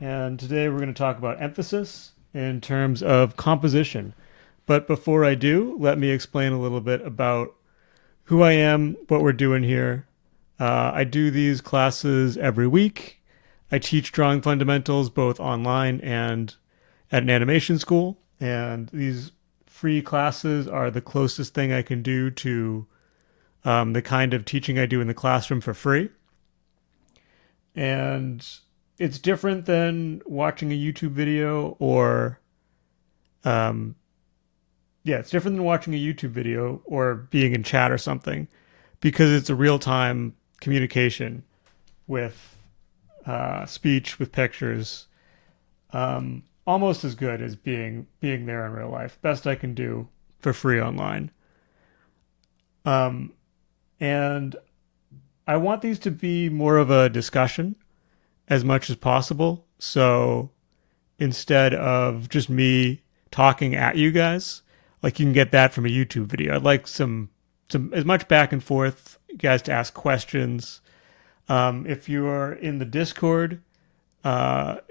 and today we're going to talk about emphasis in terms of composition. But before I do, let me explain a little bit about who I am, what we're doing here. I do these classes every week. I teach drawing fundamentals both online and at an animation school, and these free classes are the closest thing I can do to the kind of teaching I do in the classroom for free. And it's different than watching a YouTube video or um, yeah, it's different than watching a YouTube video or being in chat or something because it's a real time communication with speech, with pictures, almost as good as being there in real life. Best I can do for free online. Um, and I want these to be more of a discussion as much as possible. So instead of just me talking at you guys, like you can get that from a YouTube video. I'd like some as much back and forth, you guys to ask questions. If you are in the Discord,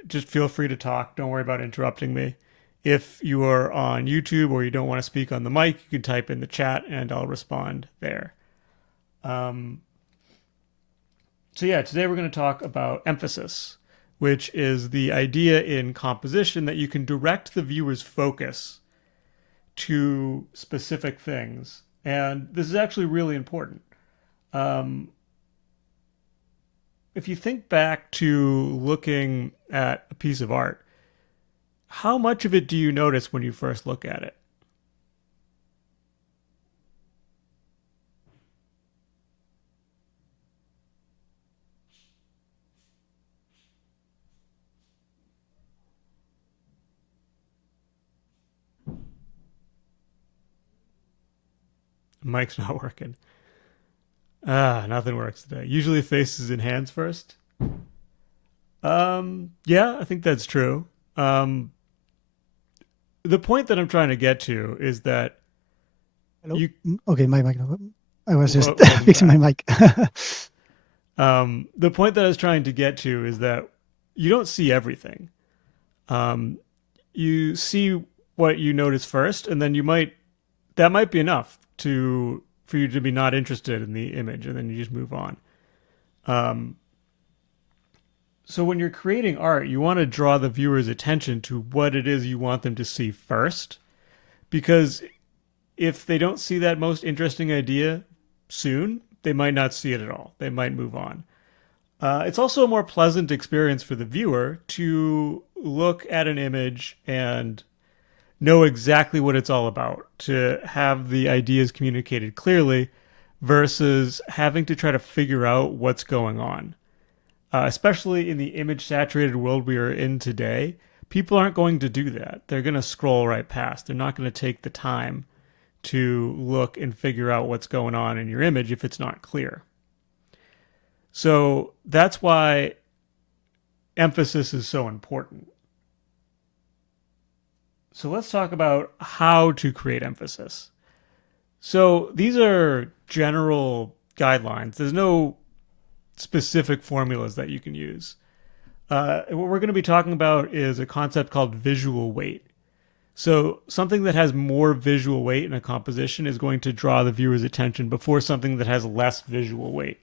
just feel free to talk. Don't worry about interrupting me. If you are on YouTube or you don't want to speak on the mic, you can type in the chat and I'll respond there. Um, so yeah, today we're going to talk about emphasis, which is the idea in composition that you can direct the viewer's focus to specific things. And this is actually really important. Um, if you think back to looking at a piece of art, how much of it do you notice when you first look at it? Mic's not working. Nothing works today. Usually faces and hands first. Yeah, I think that's true. Um, the point that I'm trying to get to is that Hello? you Okay, my mic. I was just welcome fixing my back. mic. The point that I was trying to get to is that you don't see everything. Um, you see what you notice first, and then that might be enough to for you to be not interested in the image, and then you just move on. Um, so when you're creating art, you want to draw the viewer's attention to what it is you want them to see first, because if they don't see that most interesting idea soon, they might not see it at all. They might move on. It's also a more pleasant experience for the viewer to look at an image and know exactly what it's all about, to have the ideas communicated clearly versus having to try to figure out what's going on. Especially in the image saturated world we are in today, people aren't going to do that. They're going to scroll right past. They're not going to take the time to look and figure out what's going on in your image if it's not clear. So that's why emphasis is so important. So let's talk about how to create emphasis. So these are general guidelines. There's no specific formulas that you can use. What we're going to be talking about is a concept called visual weight. So something that has more visual weight in a composition is going to draw the viewer's attention before something that has less visual weight.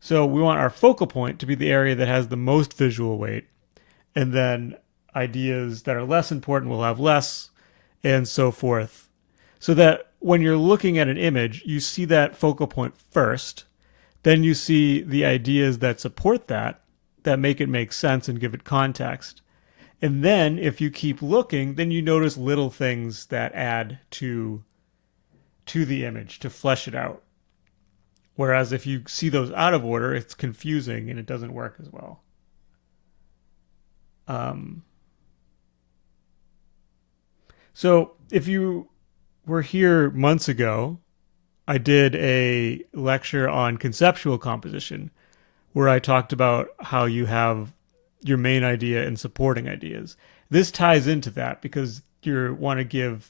So we want our focal point to be the area that has the most visual weight, and then ideas that are less important will have less, and so forth. So that when you're looking at an image, you see that focal point first, then you see the ideas that support that, that make it make sense and give it context. And then if you keep looking, then you notice little things that add to the image to flesh it out. Whereas if you see those out of order, it's confusing and it doesn't work as well. Um, so if you were here months ago, I did a lecture on conceptual composition where I talked about how you have your main idea and supporting ideas. This ties into that because you want to give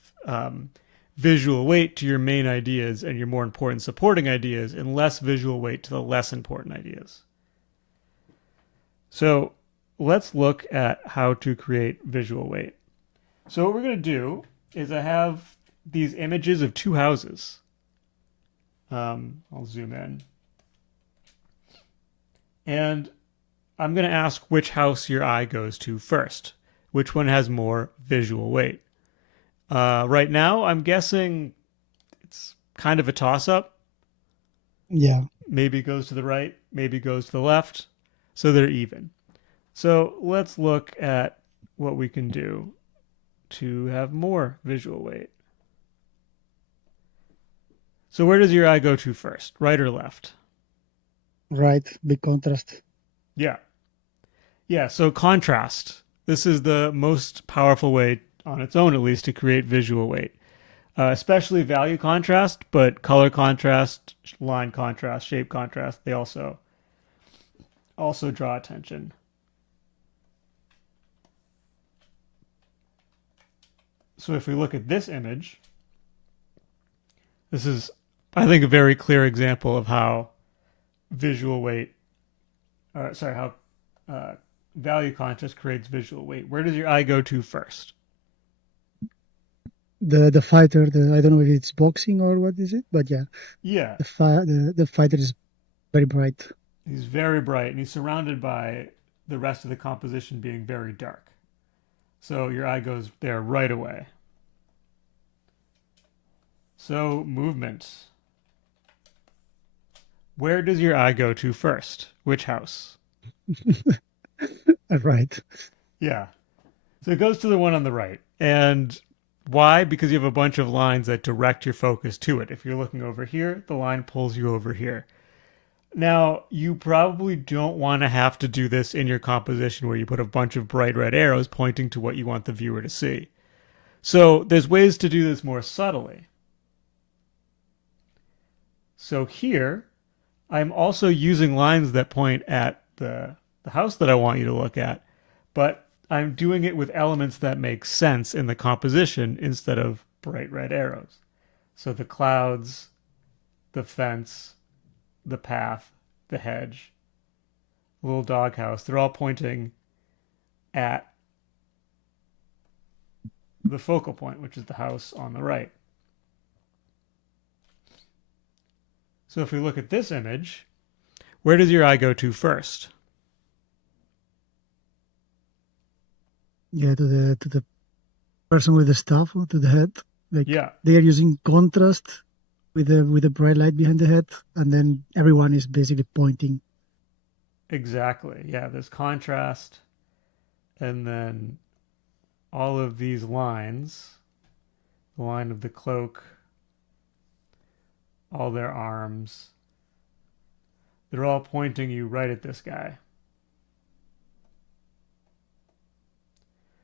visual weight to your main ideas and your more important supporting ideas and less visual weight to the less important ideas. So let's look at how to create visual weight. So what we're going to do is I have these images of two houses. I'll zoom in. And I'm going to ask which house your eye goes to first. Which one has more visual weight? Right now, I'm guessing it's kind of a toss-up. Yeah. Maybe it goes to the right, maybe it goes to the left. So they're even. So let's look at what we can do to have more visual weight. So where does your eye go to first, right or left? Right. Big contrast. Yeah. Yeah, so contrast. This is the most powerful way, on its own at least, to create visual weight. Especially value contrast, but color contrast, line contrast, shape contrast, they also draw attention. So if we look at this image, this is, I think, a very clear example of how visual weight, how value contrast creates visual weight. Where does your eye go to first? The fighter, I don't know if it's boxing or what is it, but yeah. Yeah. The fighter is very bright. He's very bright, and he's surrounded by the rest of the composition being very dark. So your eye goes there right away. So movement. Where does your eye go to first? Which house? Right. Yeah. So it goes to the one on the right. And why? Because you have a bunch of lines that direct your focus to it. If you're looking over here, the line pulls you over here. Now, you probably don't want to have to do this in your composition where you put a bunch of bright red arrows pointing to what you want the viewer to see. So there's ways to do this more subtly. So here, I'm also using lines that point at the house that I want you to look at, but I'm doing it with elements that make sense in the composition instead of bright red arrows. So the clouds, the fence, the path, the hedge, the little doghouse, they're all pointing at the focal point, which is the house on the right. So if we look at this image, where does your eye go to first? Yeah, to the person with the staff, to the head. Like, yeah, they are using contrast with the bright light behind the head, and then everyone is basically pointing. Exactly. Yeah, there's contrast, and then all of these lines, the line of the cloak, all their arms, they're all pointing you right at this guy.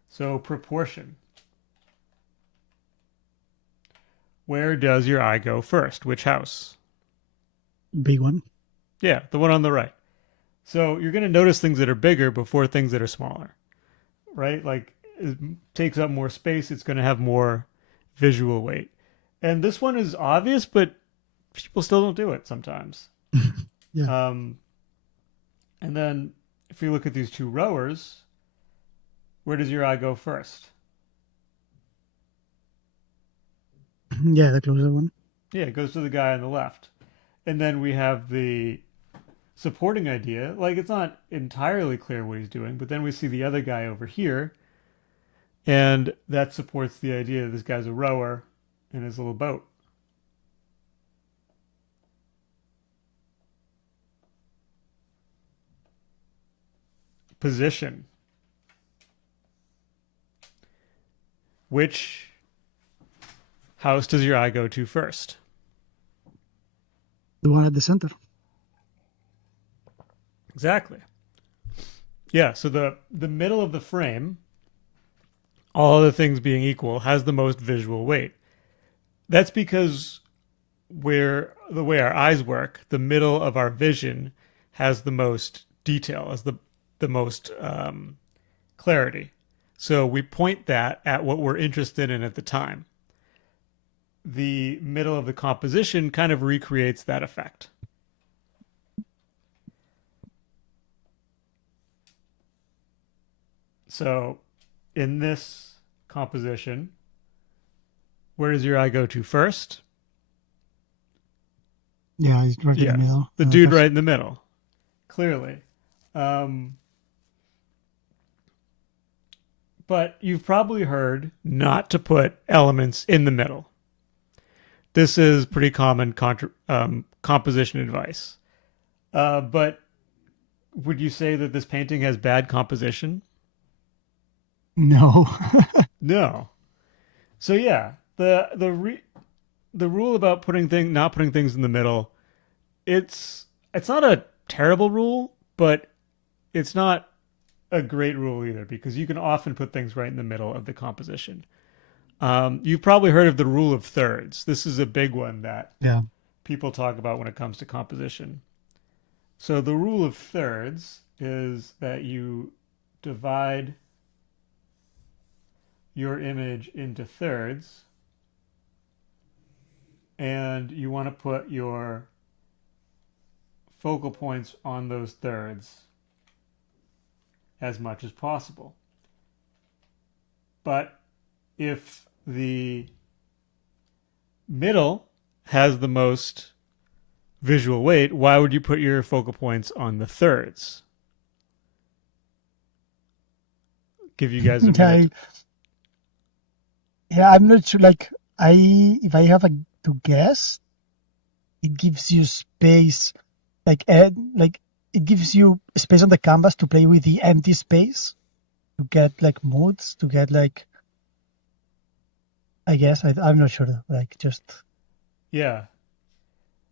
So proportion. Where does your eye go first? Which house? Big one. Yeah, the one on the right. So you're going to notice things that are bigger before things that are smaller, right? Like it takes up more space. It's going to have more visual weight. And this one is obvious, but people still don't do it sometimes. Yeah. And then if you look at these two rowers, where does your eye go first? Yeah, the closer one. Yeah, it goes to the guy on the left. And then we have the supporting idea. Like, it's not entirely clear what he's doing, but then we see the other guy over here, and that supports the idea that this guy's a rower in his little boat. Position. Which house does your eye go to first? The one at the center. Exactly. Yeah, so the middle of the frame, all other things being equal, has the most visual weight. That's because the way our eyes work, the middle of our vision has the most detail, has the most clarity. So we point that at what we're interested in at the time. The middle of the composition kind of recreates that effect. So in this composition, where does your eye go to first? Yeah, it's right in the Yeah, middle. the dude right in the middle, clearly. Um, but you've probably heard not to put elements in the middle. This is pretty common composition advice. But would you say that this painting has bad composition? No. No. So yeah, the rule about not putting things in the middle, it's not a terrible rule, but it's not a great rule either because you can often put things right in the middle of the composition. You've probably heard of the rule of thirds. This is a big one that Yeah. people talk about when it comes to composition. So the rule of thirds is that you divide your image into thirds and you want to put your focal points on those thirds as much as possible. But if the middle has the most visual weight, why would you put your focal points on the thirds? Give you guys a Okay. minute. Yeah, I'm not sure. Like, if I have to guess, it gives you space, like it gives you space on the canvas to play with the empty space, to get like moods, to get like, I guess I'm not sure. Like, just Yeah.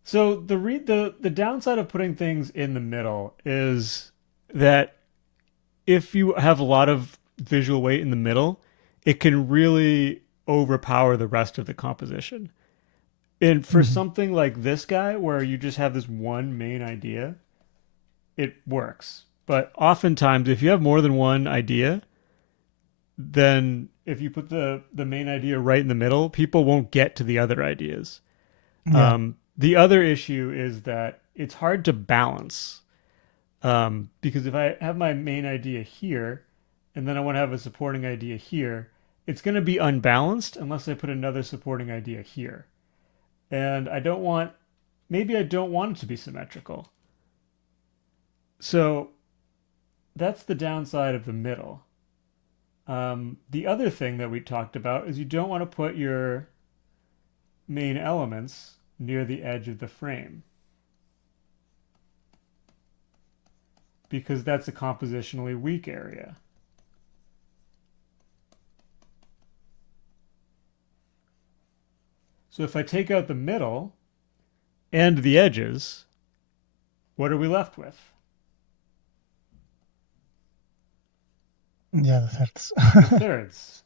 So the downside of putting things in the middle is that if you have a lot of visual weight in the middle, it can really overpower the rest of the composition. And for mhm. something like this guy, where you just have this one main idea, it works. But oftentimes, if you have more than one idea, then if you put the main idea right in the middle, people won't get to the other ideas. Yeah, The other issue is that it's hard to balance because if I have my main idea here and then I want to have a supporting idea here, it's going to be unbalanced unless I put another supporting idea here. And maybe I don't want it to be symmetrical. So that's the downside of the middle. The other thing that we talked about is you don't want to put your main elements near the edge of the frame because that's a compositionally weak area. So if I take out the middle and the edges, what are we left with? yeah, that's The thirds.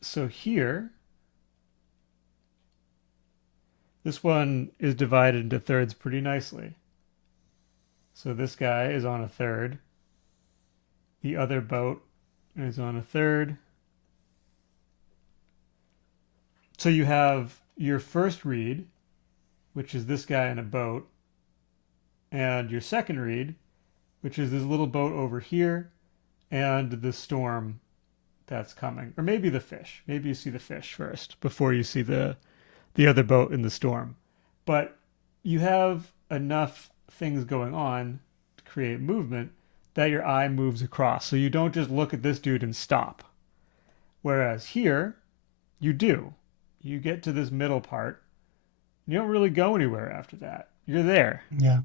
So here, this one is divided into thirds pretty nicely. So this guy is on a third. The other boat is on a third. So you have your first read, which is this guy in a boat, and your second read, which is this little boat over here, and the storm that's coming. Or maybe the fish. Maybe you see the fish first before you see the other boat in the storm. But you have enough things going on to create movement that your eye moves across. So you don't just look at this dude and stop. Whereas here, you do. You get to this middle part. You don't really go anywhere after that. You're there. yeah.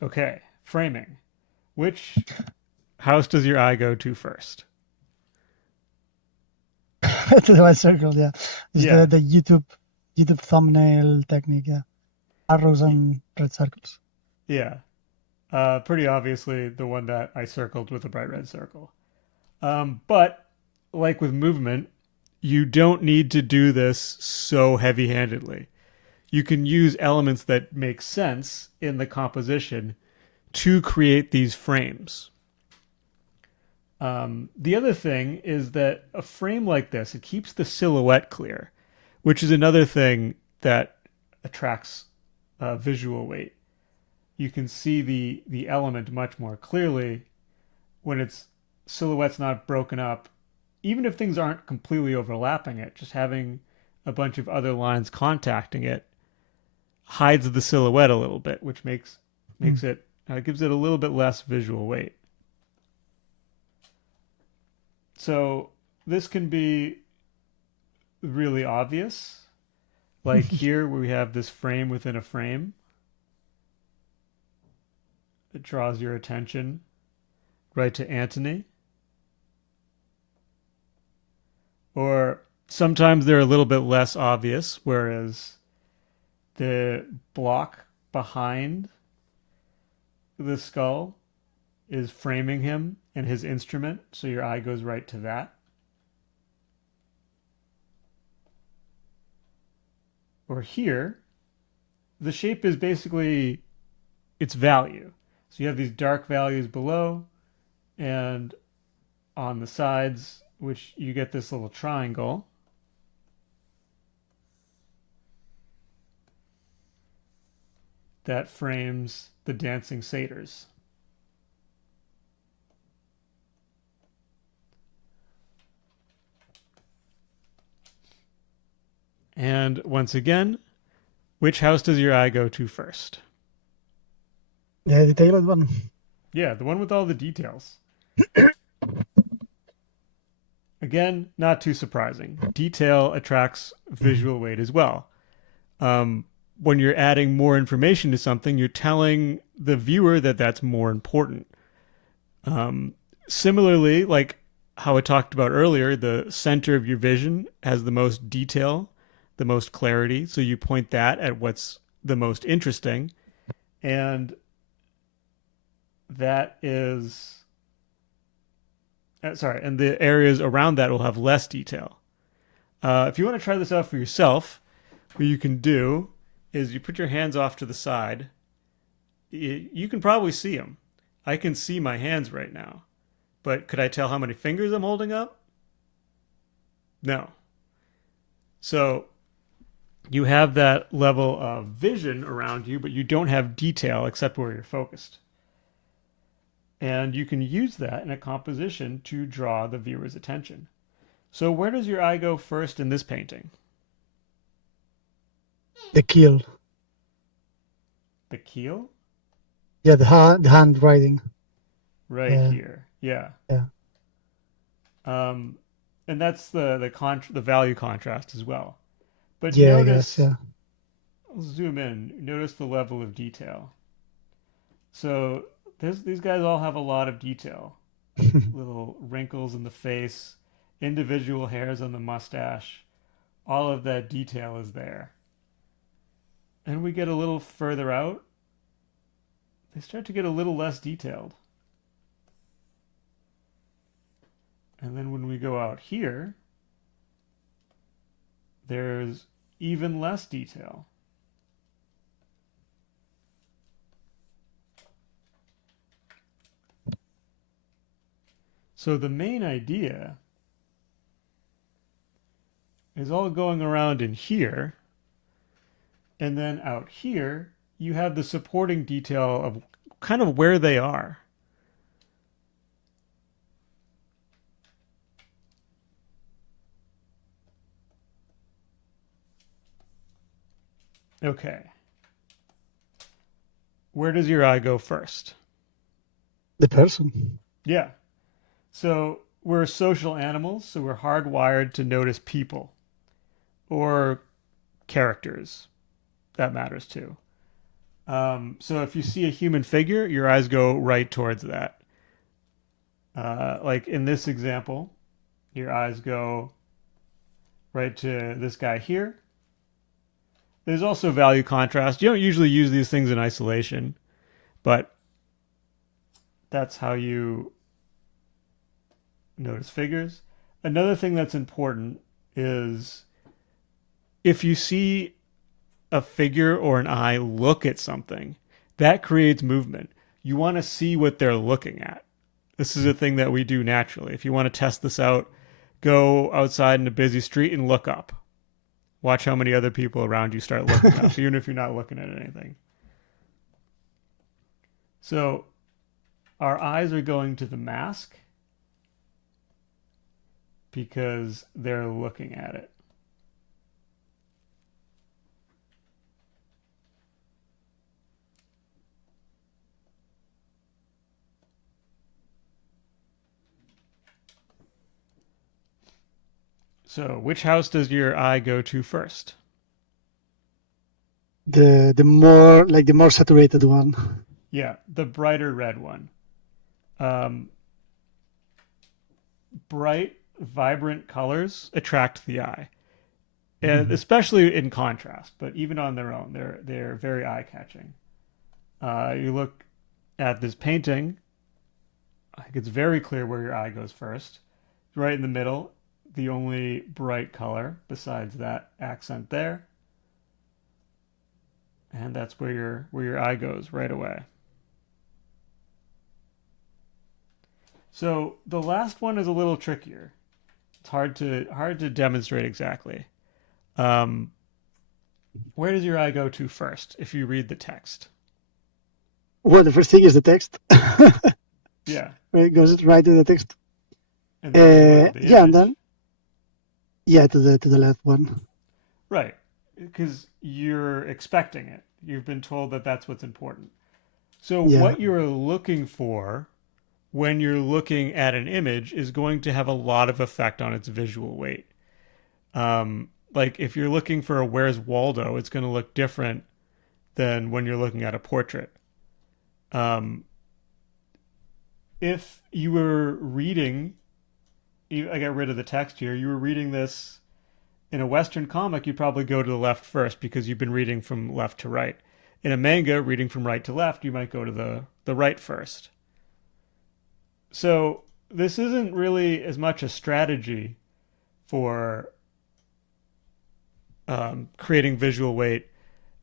Okay, framing. Which house does your eye go to first? To the white circle, yeah. It's Yeah. the YouTube thumbnail technique, yeah. Arrows and red circles. Yeah. Pretty obviously the one that I circled with a bright red circle. But like with movement, you don't need to do this so heavy handedly. You can use elements that make sense in the composition to create these frames. The other thing is that a frame like this, it keeps the silhouette clear, which is another thing that attracts visual weight. You can see the element much more clearly when its silhouette's not broken up, even if things aren't completely overlapping it, just having a bunch of other lines contacting it hides the silhouette a little bit, which makes Mm. it gives it a little bit less visual weight. So this can be really obvious, like here where we have this frame within a frame. It draws your attention right to Antony. Or sometimes they're a little bit less obvious, whereas the block behind the skull is framing him and his instrument, so your eye goes right to that. Or here, the shape is basically its value. So you have these dark values below and on the sides, which you get this little triangle. That frames the dancing satyrs. And once again, which house does your eye go to first? Yeah, the detailed one. Yeah, the one with all the details. Again, not too surprising. Detail attracts visual weight as well. When you're adding more information to something, you're telling the viewer that that's more important. Similarly, like how I talked about earlier, the center of your vision has the most detail, the most clarity. So you point that at what's the most interesting. And that is, sorry, and the areas around that will have less detail. If you want to try this out for yourself, what you can do is you put your hands off to the side. You can probably see them. I can see my hands right now. But could I tell how many fingers I'm holding up? No. So you have that level of vision around you, but you don't have detail except where you're focused. And you can use that in a composition to draw the viewer's attention. So where does your eye go first in this painting? The keel. The keel? Yeah, the handwriting. Right Yeah. here. Yeah. Yeah. And that's the value contrast as well. But Yeah, I guess, notice, yeah. I'll zoom in. Notice the level of detail. So these guys all have a lot of detail. Little wrinkles in the face, individual hairs on the mustache. All of that detail is there. And we get a little further out. They start to get a little less detailed. And then when we go out here, there's even less detail. So the main idea is all going around in here, and then out here, you have the supporting detail of kind of where they are. Okay. Where does your eye go first? The person. Yeah. So we're social animals, so we're hardwired to notice people or characters. That matters too. So if you see a human figure, your eyes go right towards that. Like in this example, your eyes go right to this guy here. There's also value contrast. You don't usually use these things in isolation, but that's how you notice figures. Another thing that's important is if you see a figure or an eye look at something, that creates movement. You want to see what they're looking at. This is a thing that we do naturally. If you want to test this out, go outside in a busy street and look up. Watch how many other people around you start looking up, even if you're not looking at anything. So our eyes are going to the mask because they're looking at it. So, which house does your eye go to first? The more saturated one. Yeah, the brighter red one. Um, Bright, vibrant colors attract the eye, and especially in contrast. But even on their own, they're very eye catching. You look at this painting. I think it's very clear where your eye goes first. Right in the middle, the only bright color besides that accent there, and that's where your eye goes right away. So the last one is a little trickier. It's hard to demonstrate exactly. Um, where does your eye go to first if you read the text? Well, the first thing is the text. Yeah, It goes right to the text. and then you look at the Yeah, and image. then yeah, to the left one. Right, because you're expecting it. You've been told that that's what's important. So Yeah. what you're looking for when you're looking at an image is going to have a lot of effect on its visual weight. Like if you're looking for a Where's Waldo, it's going to look different than when you're looking at a portrait. Um, if you were reading, I got rid of the text here. You were reading this in a Western comic, you probably go to the left first because you've been reading from left to right. In a manga, reading from right to left, you might go to the right first. So this isn't really as much a strategy for creating visual weight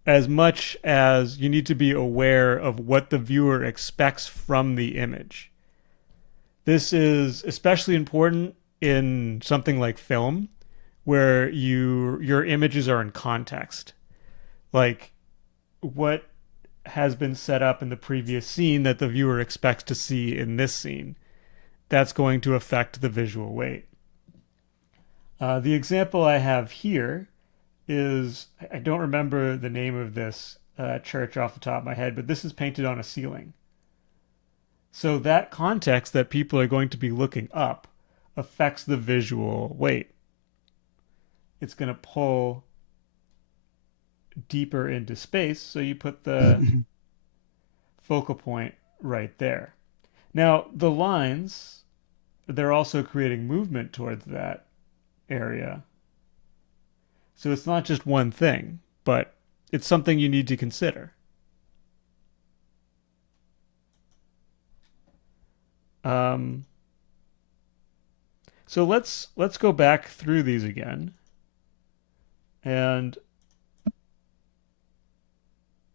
as much as you need to be aware of what the viewer expects from the image. This is especially important in something like film where your images are in context. Like what has been set up in the previous scene that the viewer expects to see in this scene. That's going to affect the visual weight. The example I have here is I don't remember the name of this church off the top of my head, but this is painted on a ceiling. So that context that people are going to be looking up affects the visual weight. It's going to pull deeper into space, so you put the focal point right there. Now, the lines, they're also creating movement towards that area. So it's not just one thing, but it's something you need to consider. Um, so let's go back through these again, and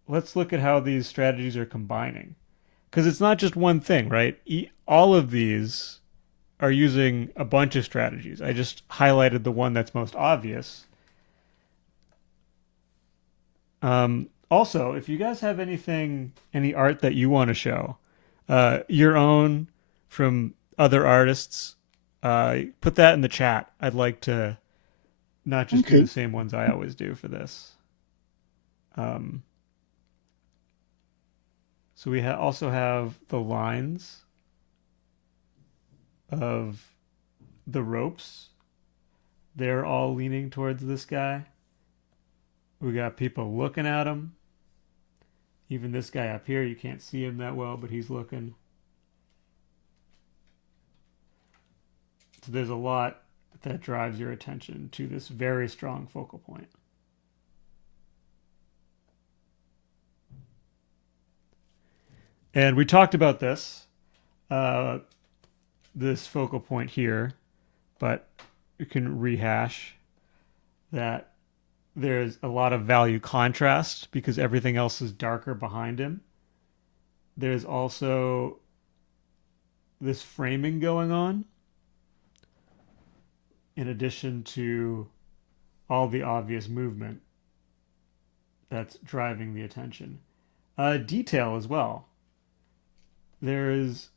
let's look at how these strategies are combining. Because it's not just one thing, right? All of these are using a bunch of strategies. I just highlighted the one that's most obvious. Also, if you guys have any art that you want to show, your own from other artists, put that in the chat. I'd like to not just do Okay. the same ones I always do for this. Um, so we also have the lines of the ropes. They're all leaning towards this guy. We got people looking at him. Even this guy up here, you can't see him that well, but he's looking. So there's a lot that drives your attention to this very strong focal point. And we talked about this focal point here, but you can rehash that there's a lot of value contrast because everything else is darker behind him. There's also this framing going on in addition to all the obvious movement that's driving the attention. Detail as well. There is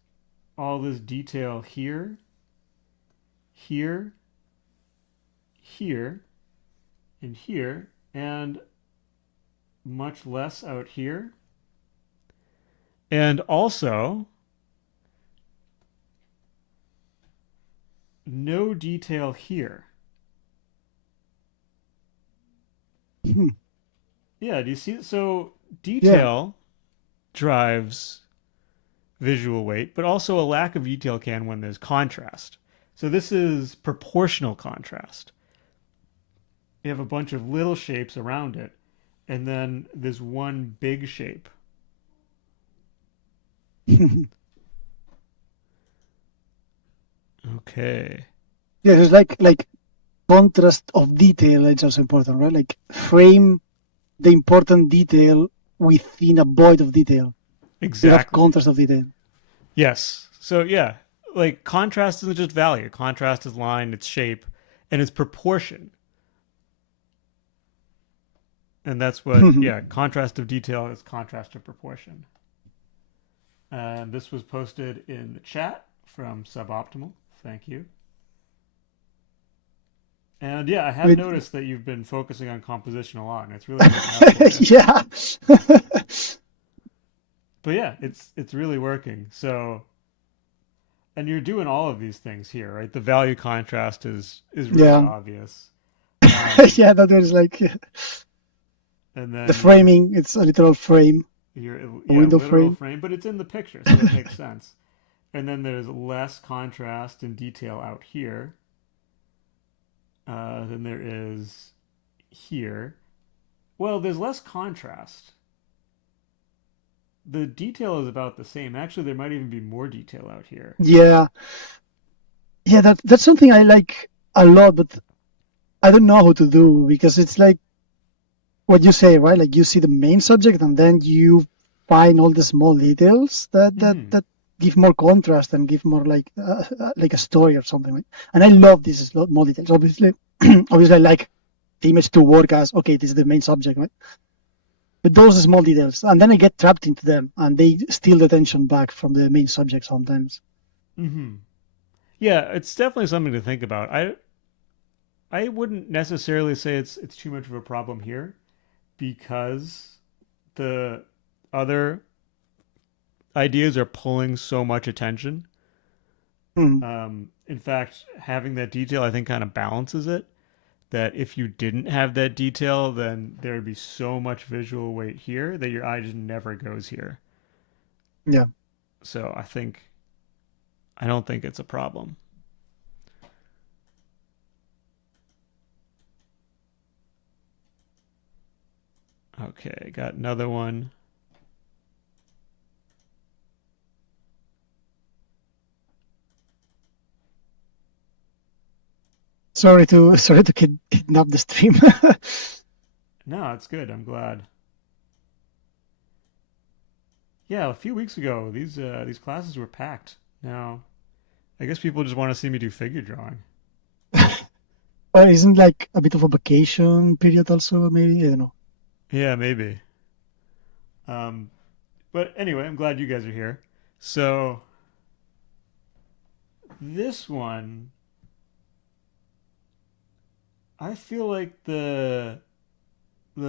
all this detail here, here, here, and here, and much less out here. And also, no detail here. Hmm. Yeah, do you see? So Yeah. detail drives visual weight, but also a lack of detail can when there's contrast. So this is proportional contrast. You have a bunch of little shapes around it, and then there's one big shape. Okay. Yeah, it's like contrast of detail. It's also important, right? Like frame the important detail within a void of detail. You have Exactly. contrast of detail. Yes. So yeah, like contrast isn't just value. Contrast is line, its shape, and its proportion. And that's what, yeah, contrast of detail is contrast of proportion. And this was posted in the chat from Suboptimal. Thank you. And yeah, I have With noticed that you've been focusing on composition a lot, and it's really working out for you. yeah. But yeah, it's really working. So, and you're doing all of these things here, right? The value contrast is really Yeah. obvious. Um, Yeah, that was like and the then framing. It's a literal frame, your a yeah, window literal frame. frame, but it's in the picture, so it makes sense. And then there's less contrast and detail out here than there is here. Well, there's less contrast. The detail is about the same. Actually, there might even be more detail out here. Yeah, yeah. That's something I like a lot, but I don't know how to do because it's like what you say, right? Like you see the main subject and then you find all the small details Mm-hmm. that give more contrast and give more like a story or something. Right? And I love these small details. Obviously, obviously, I like the image to work as okay, this is the main subject, right? But those small details, and then I get trapped into them, and they steal the attention back from the main subject sometimes. Mm-hmm. Yeah, it's definitely something to think about. I wouldn't necessarily say it's too much of a problem here because the other ideas are pulling so much attention. Hmm. In fact, having that detail, I think, kind of balances it. That if you didn't have that detail, then there would be so much visual weight here that your eye just never goes here. Yeah. So I don't think it's a problem. Okay, got another one. Sorry to kidnap the stream. No, it's good. I'm glad. Yeah, a few weeks ago, these classes were packed. Now, I guess people just want to see me do figure drawing. Well, isn't like a bit of a vacation period also? Maybe I don't know. Yeah, maybe. Um, but anyway, I'm glad you guys are here. So this one, I feel like the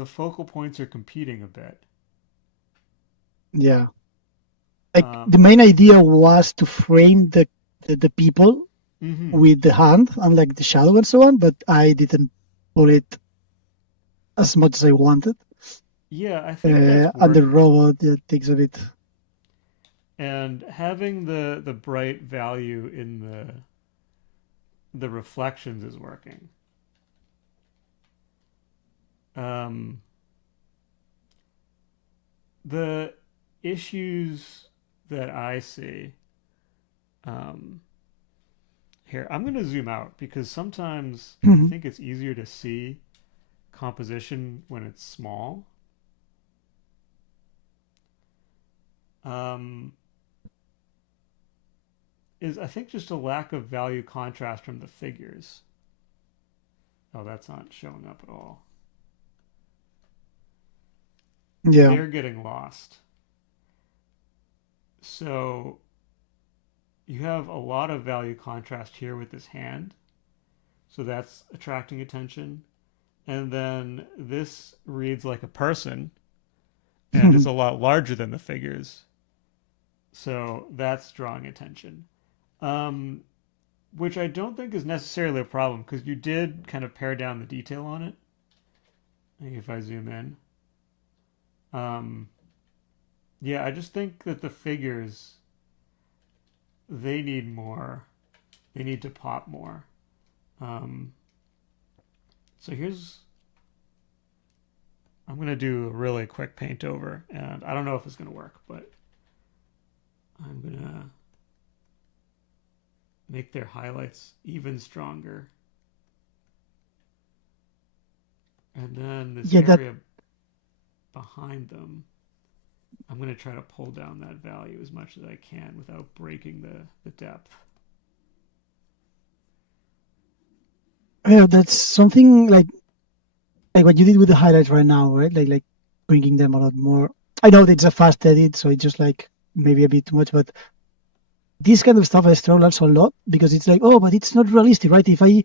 focal points are competing a bit. Yeah. Like Um, the main idea was to frame the people mm-hmm. with the hand and like the shadow and so on, but I didn't put it as much as I wanted. Yeah, I think that's And the working. robot takes a bit. And having the bright value in the reflections is working. Um, the issues that I see um, here, I'm going to zoom out because sometimes I think it's easier to see composition when it's small. Um, is, I think, just a lack of value contrast from the figures. Oh, that's not showing up at all. Yeah. They're getting lost. So you have a lot of value contrast here with this hand. So that's attracting attention. And then this reads like a person and is a lot larger than the figures. So that's drawing attention. Um, which I don't think is necessarily a problem because you did kind of pare down the detail on it. If I zoom in. Um, yeah, I just think that the figures, they need more. They need to pop more. Um, so here's, I'm going to do a really quick paint over, and I don't know if it's going to work, but I'm going to make their highlights even stronger. And then this Yeah, that area behind them, I'm going to try to pull down that value as much as I can without breaking the depth. yeah, that's something like what you did with the highlights right now, right? Like bringing them a lot more. I know that it's a fast edit, so it's just like maybe a bit too much, but this kind of stuff I struggle also a lot because it's like, oh, but it's not realistic, right? If I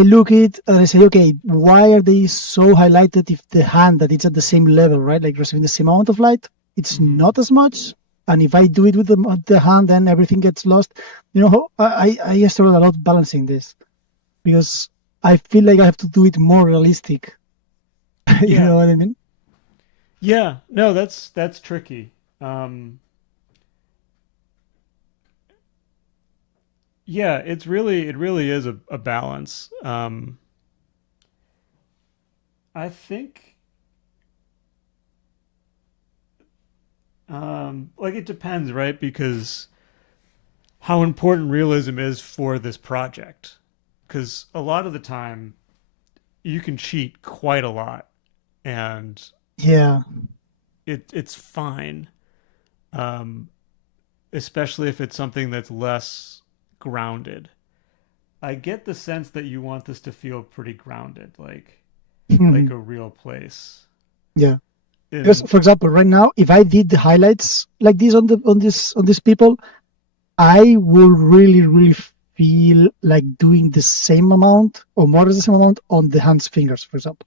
look it and I say, okay, why are they so highlighted if the hand that it's at the same level, right? Like receiving the same amount of light, it's Mm-hmm. not as much. And if I do it with the hand, then everything gets lost. You know, I struggle a lot balancing this because I feel like I have to do it more realistic. You Yeah. know what I mean? Yeah. No, that's tricky. Um, yeah, it really is a balance. I think like it depends, right? Because how important realism is for this project. Because a lot of the time you can cheat quite a lot, and Yeah, it's fine. Um, Especially if it's something that's less grounded. I get the sense that you want this to feel pretty grounded, like a real place. yeah. Because, And for example, right now, if I did the highlights like this on these people, I will really, really feel like doing the same amount or more than the same amount on the hands fingers, for example,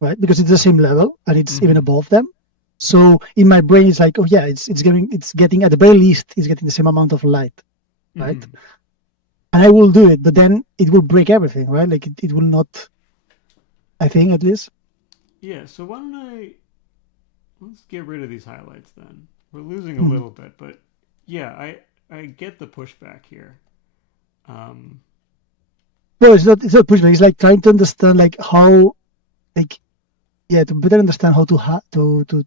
right? Because it's the same level and it's even mm-hmm, above them. So in my brain, it's like, oh yeah, it's getting at the very least, it's getting the same amount of light, right? mm-hmm. And I will do it, but then it will break everything, right? Like it will not. I think at least. Yeah, so why don't let's get rid of these highlights then. We're losing a Mhm. little bit, but yeah, I get the pushback here. Um, No, it's not pushback. It's like trying to understand like how like yeah to better understand how to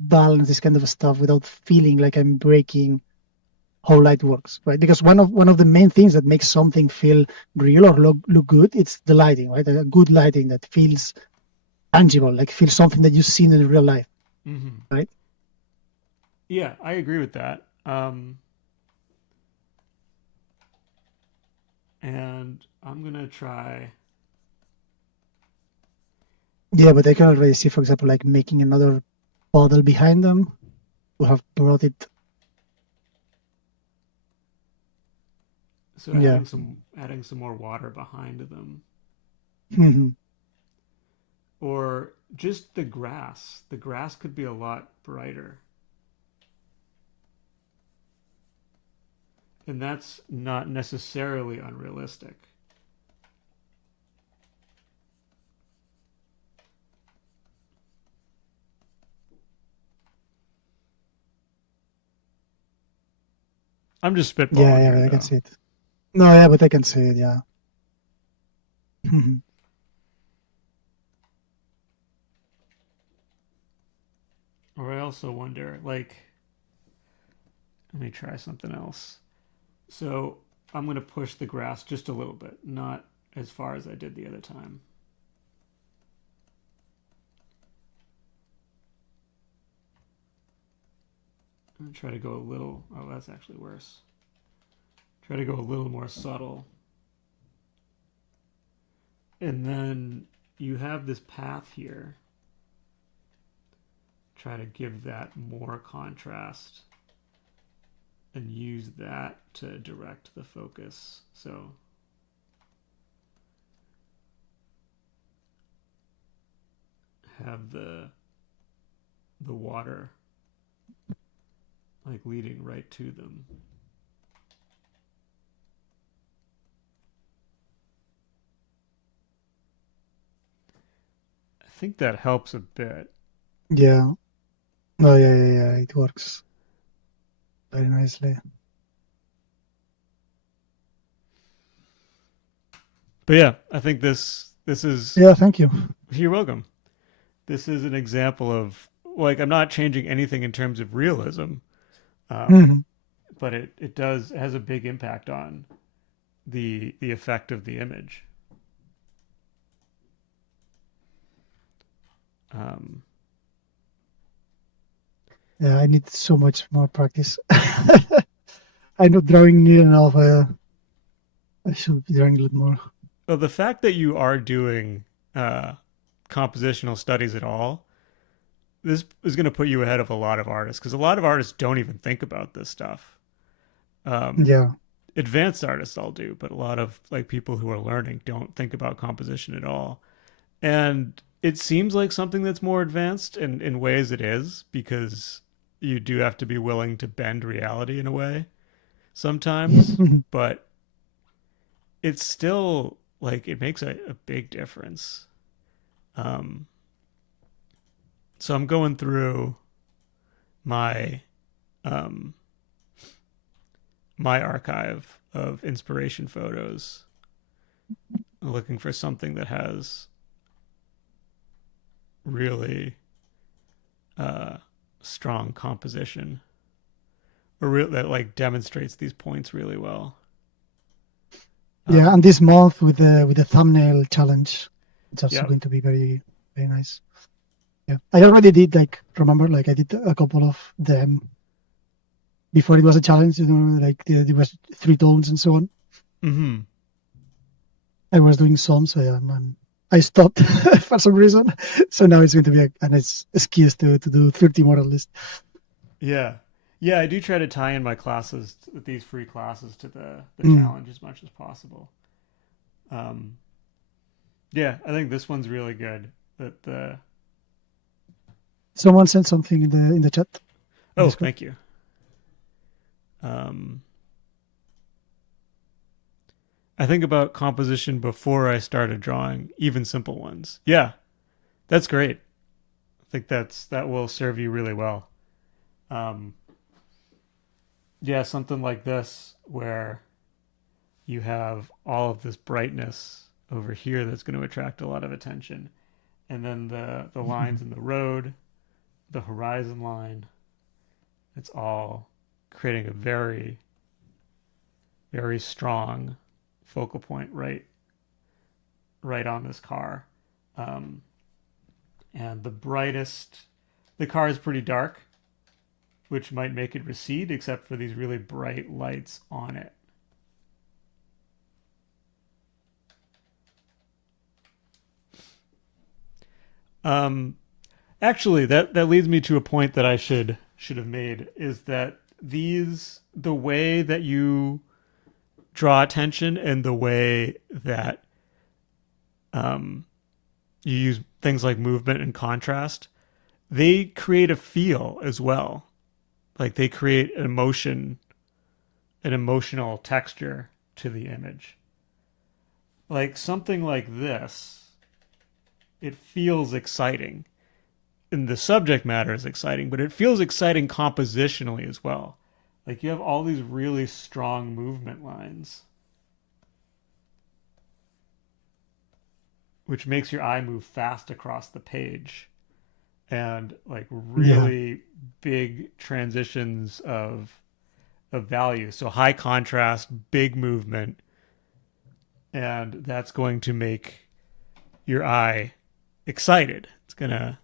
balance this kind of stuff without feeling like I'm breaking how light works, right? Because one of the main things that makes something feel real or look good, it's the lighting, right? A good lighting that feels tangible, like feels something that you've seen in real life, mm-hmm. right? Yeah, I agree with that. And I'm gonna try. Yeah, but I can already see, for example, like making another puddle behind them to have brought it. So Yeah. adding some more water behind them, Mhm. or just the grass. The grass could be a lot brighter, and that's not necessarily unrealistic. I'm just Yeah, spitballing yeah, here, but I can though. see it. No, yeah, but I can see it. Yeah. Mhm. Or I also wonder, like, let me try something else. So I'm going to push the grass just a little bit, not as far as I did the other time. I'm going to try to go a little. Oh, that's actually worse. Try to go a little more subtle. And then you have this path here. Try to give that more contrast and use that to direct the focus. So have the water like leading right to them. I think that helps a bit. Yeah. Oh, yeah. It works very nicely. But yeah, I think this is Yeah, thank you. you're welcome. This is an example of like I'm not changing anything in terms of realism, um, Mhm. but it does it has a big impact on the effect of the image. Um, Yeah, I need so much more practice. I'm not drawing near enough. I should be drawing a little more. well, the fact that you are doing uh, compositional studies at all, this is going to put you ahead of a lot of artists because a lot of artists don't even think about this stuff. Um, Yeah. Advanced artists all do, but a lot of like people who are learning don't think about composition at all. And it seems like something that's more advanced, and in ways it is, because you do have to be willing to bend reality in a way sometimes, but it's still like it makes a big difference. Um, so I'm going through my um, my archive of inspiration photos, looking for something that has really uh, strong composition that like demonstrates these points really well. Yeah, and this month with the thumbnail challenge, it's also Yeah. going to be very very nice. Yeah, I already did like remember like I did a couple of them before it was a challenge. You know, like there was 3 tones and so on. Mm-hmm. I was doing some, so yeah, I stopped for some reason. So now it's going to be a nice excuse to do 30 more at least. Yeah. Yeah, I do try to tie in my classes, these free classes, to the Mm. challenge as much as possible. Um, yeah, I think this one's really good. That the Someone sent something in the chat. In oh, Discord. thank you. Um, I think about composition before I started drawing, even simple ones. Yeah, that's great. I think that will serve you really well. Um, yeah, something like this where you have all of this brightness over here that's going to attract a lot of attention, and then the lines in the road, the horizon line, it's all creating a very very strong focal point right on this car. Um, and the car is pretty dark, which might make it recede, except for these really bright lights on it. Um, Actually, that leads me to a point that I should have made is that the way that you draw attention and the way that um, you use things like movement and contrast, they create a feel as well. Like they create an emotional texture to the image. Like something like this, it feels exciting. And the subject matter is exciting, but it feels exciting compositionally as well. Like you have all these really strong movement lines, which makes your eye move fast across the page, and like Yeah, really big transitions of value. So high contrast, big movement, and that's going to make your eye excited. It's going to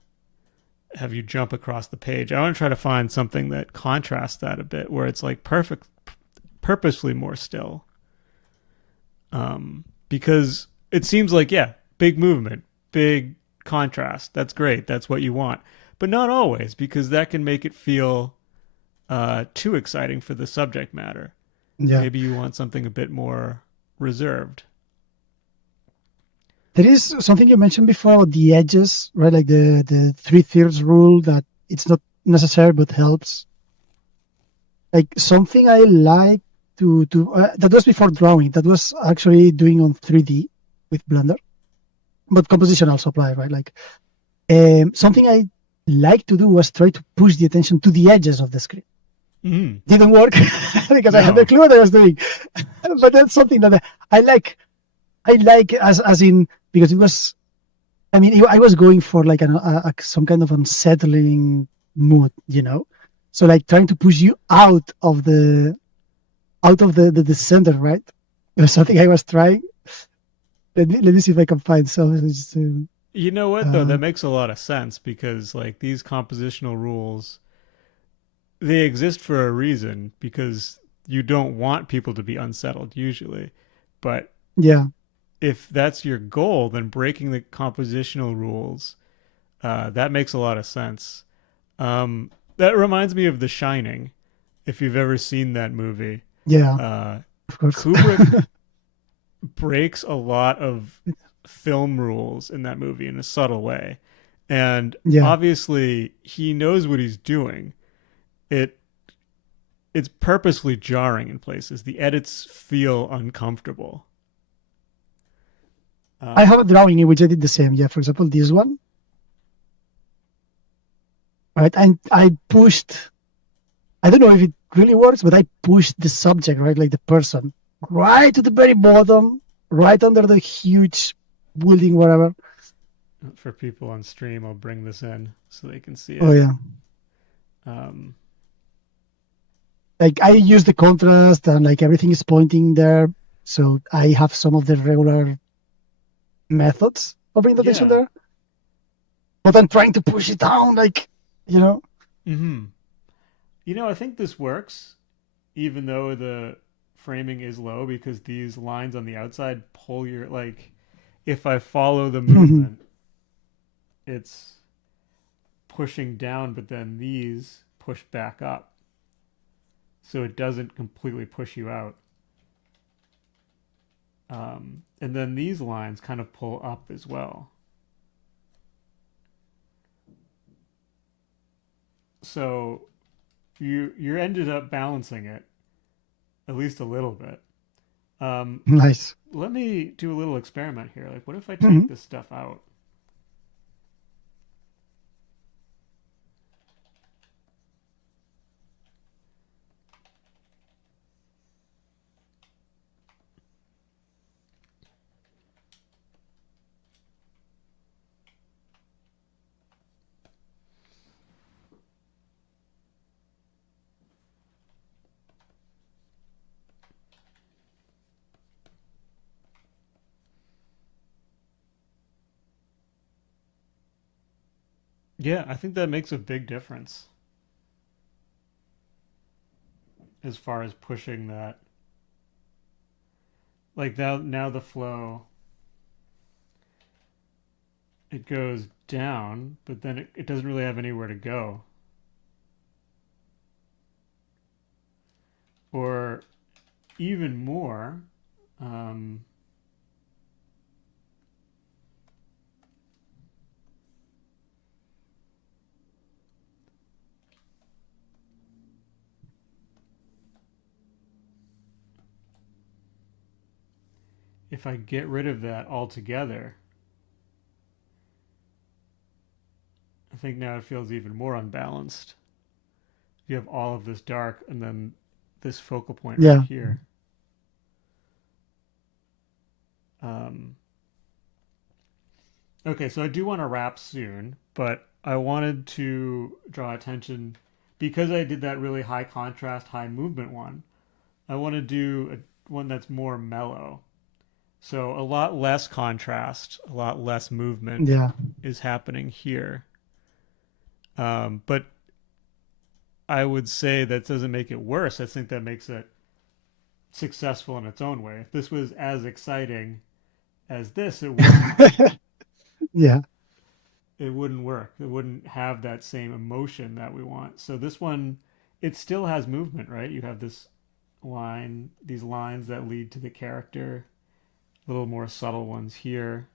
have you jump across the page. I want to try to find something that contrasts that a bit, where it's like purposely more still. Because it seems like, yeah, big movement, big contrast. That's great. That's what you want. But not always, because that can make it feel too exciting for the subject matter. Yeah. Maybe you want something a bit more reserved. There is something you mentioned before about the edges, right? Like the three-thirds rule that it's not necessary but helps. Like something I like to that was before drawing. That was actually doing on 3D with Blender, but composition also apply, right? Like something I like to do was try to push the attention to the edges of the screen. Mm. Didn't work because I had no No. clue what I was doing. But that's something that I like. I like as in because it was. I mean, I was going for like some kind of unsettling mood, you know. So like trying to push you out of the center, right? It was something I was trying. Let me see if I can find something. You know what though? Uh, That makes a lot of sense because like these compositional rules, they exist for a reason because you don't want people to be unsettled usually. But yeah, if that's your goal, then breaking the compositional rules, that makes a lot of sense. That reminds me of The Shining. If you've ever seen that movie, yeah, uh, of course. Kubrick breaks a lot of film rules in that movie in a subtle way. And Yeah, obviously he knows what he's doing. It it's purposely jarring in places. The edits feel uncomfortable. I have a Um, drawing in which I did the same. Yeah, for example, this one, right? And I pushed. I don't know if it really works, but I pushed the subject, right, like the person, right to the very bottom, right under the huge building, whatever. for people on stream, I'll bring this in so they can see Oh it. yeah, Um, like I use the contrast and like everything is pointing there, so I have some of the regular methods of bringing the attention yeah. there, but I'm trying to push it down, like you know. Hmm. You know, I think this works, even though the framing is low, because these lines on the outside pull your like. If I follow the movement, it's pushing down, but then these push back up, so it doesn't completely push you out. And then these lines kind of pull up as well. So you ended up balancing it at least a little bit. Um, Nice. Let me do a little experiment here. Like, what if I take Mhm. this stuff out? Yeah, I think that makes a big difference as far as pushing that. Like now the flow it goes down, but then it doesn't really have anywhere to go. Or even more, um, if I get rid of that altogether, I think now it feels even more unbalanced. You have all of this dark and then this focal point right Yeah. here. Um, okay, so I do want to wrap soon, but I wanted to draw attention because I did that really high contrast, high movement one. I want to do one that's more mellow. So a lot less contrast, a lot less movement Yeah. is happening here. But I would say that doesn't make it worse. I think that makes it successful in its own way. If this was as exciting as this, it wouldn't Yeah. it wouldn't work. It wouldn't have that same emotion that we want. So this one, it still has movement, right? You have this line, these lines that lead to the character, a little more subtle ones here.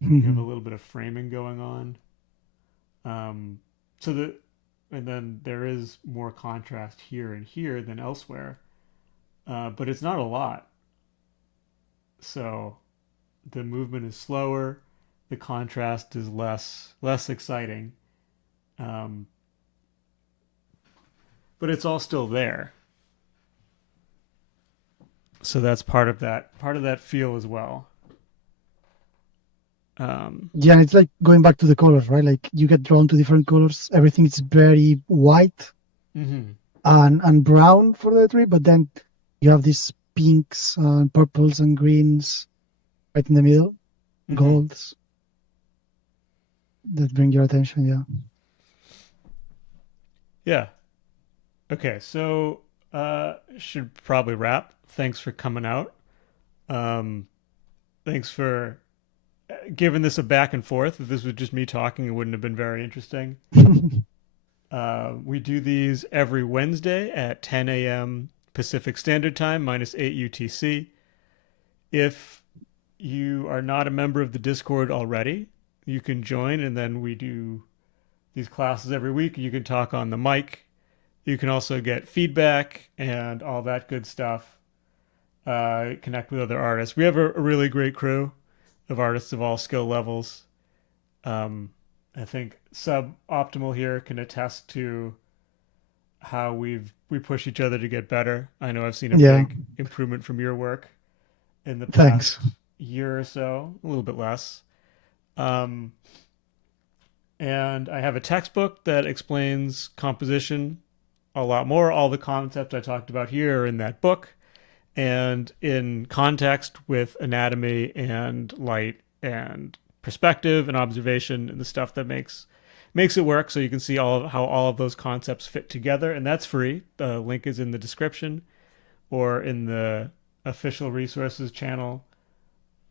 You have a Mhm. little bit of framing going on. Um, so the and then there is more contrast here and here than elsewhere, but it's not a lot. So the movement is slower, the contrast is less exciting, um, but it's all still there. So that's part of that feel as well. Um, Yeah, it's like going back to the colors, right? Like you get drawn to different colors. Everything is very white mhm, and brown for the tree, but then you have these pinks and purples and greens right in the middle, mhm. golds that bring your attention. Yeah. Yeah. Okay. So should probably wrap. Thanks for coming out. Um, thanks for giving this a back and forth. If this was just me talking, it wouldn't have been very interesting. We do these every Wednesday at 10 a.m. Pacific Standard Time, -8 UTC. If you are not a member of the Discord already, you can join, and then we do these classes every week. You can talk on the mic. You can also get feedback and all that good stuff. Connect with other artists. We have a really great crew of artists of all skill levels. Um, I think Suboptimal here can attest to how we push each other to get better. I know I've seen a Yeah. big improvement from your work in the Thanks. past year or so, a little bit less. Um, and I have a textbook that explains composition a lot more. All the concepts I talked about here are in that book and in context with anatomy and light and perspective and observation and the stuff that makes it work, so you can see how all of those concepts fit together, and that's free. The link is in the description or in the official resources channel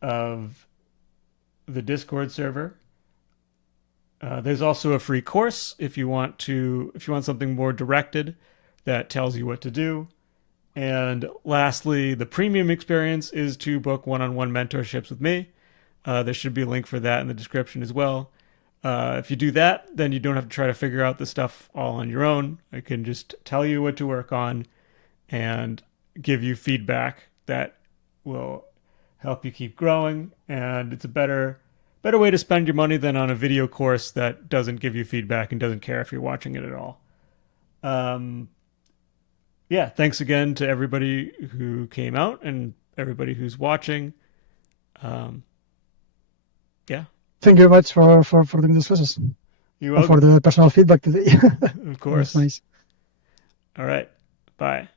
of the Discord server. There's also a free course if you want something more directed that tells you what to do. And lastly, the premium experience is to book one-on-one mentorships with me. There should be a link for that in the description as well. If you do that, then you don't have to try to figure out the stuff all on your own. I can just tell you what to work on and give you feedback that will help you keep growing. And it's a better way to spend your money than on a video course that doesn't give you feedback and doesn't care if you're watching it at all. Um, yeah, thanks again to everybody who came out and everybody who's watching. Um, yeah, Thank you very much for doing this with us you're and for welcome. the personal feedback today. Of That was course. nice. All right. Bye.